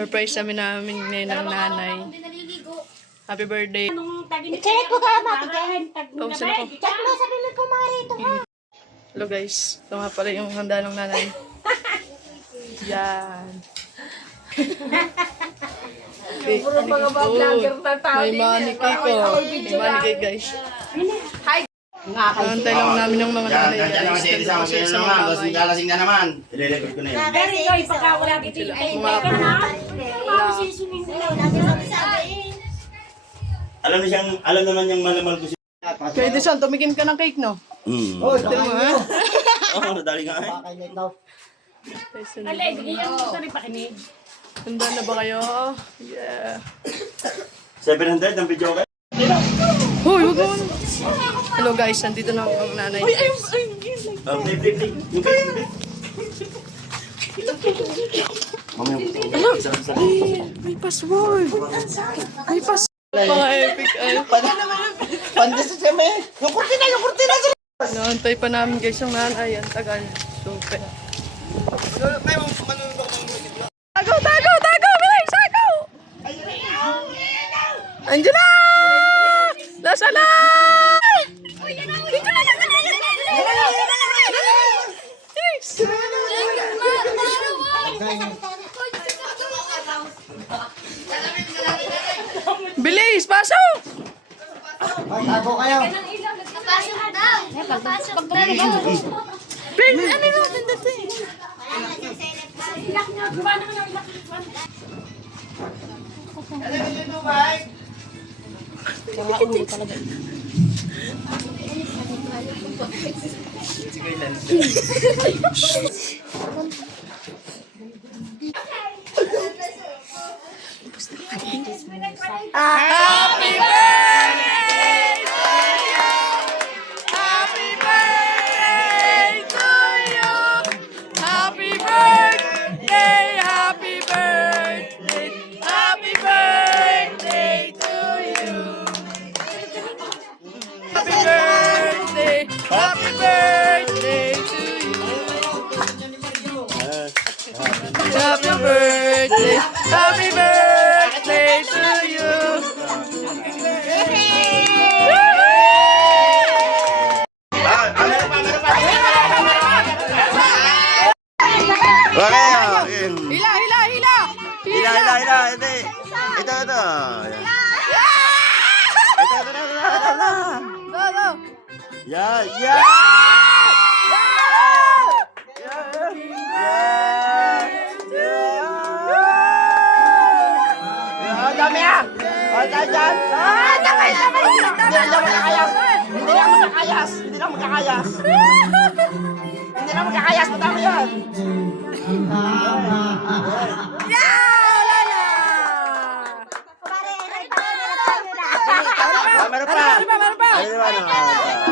Surprise namin ngayon ng nanay. Happy birthday. Check ko ka, matigahan. Pausin ako. Check mo sa bilit ko, Mari. Ito ha. Hello guys. Ito nga pala yung handa ng nanay. Yan. Puro mga vlogger na tao. May money cake ko. May money cake guys. Nantay lang namin ng mga nanay guys. Diyan naman si Elisa, masaya na naman. Lasing na naman. Ililipid ko na yun. Pero ikaw, ipagka wala kita yung ka na. Alam naman niyang malamal ko siya. Kaya Edison, tumikim ka ng cake no? Oo, Tignan mo ha? nadali nga eh. Alay, bigyan mo sa rin pakinig. Handa na ba kayo? Yeah. 700 ang video kayo. Hoy, wag mo. Hello guys, nandito na ang nanay. Play. Yung cake. May password. May password. Mga epic ay. Panda sa seme. Yung kurtina sila. Naantay pa namin guys yung nanay. Ang tagal. Super. Tago! Bilis! Tago! Andiyan na! Nasa na! Bilis! Pasok! Tago kayo. Bilis! Ano natin dito eh? Happy birthday to you! Happy birthday to you! Happy birthday! Happy birthday! Happy birthday to you! Happy birthday! Happy birthday to you! Happy birthday! Happy birthday to you! Okay, Hila! Hindi. Ito. Go! Yeah. Dami yan. Dyan. Damay. Hindi lang magkakayas. Madami yan. Meron pa. Meron pa. Ano naman?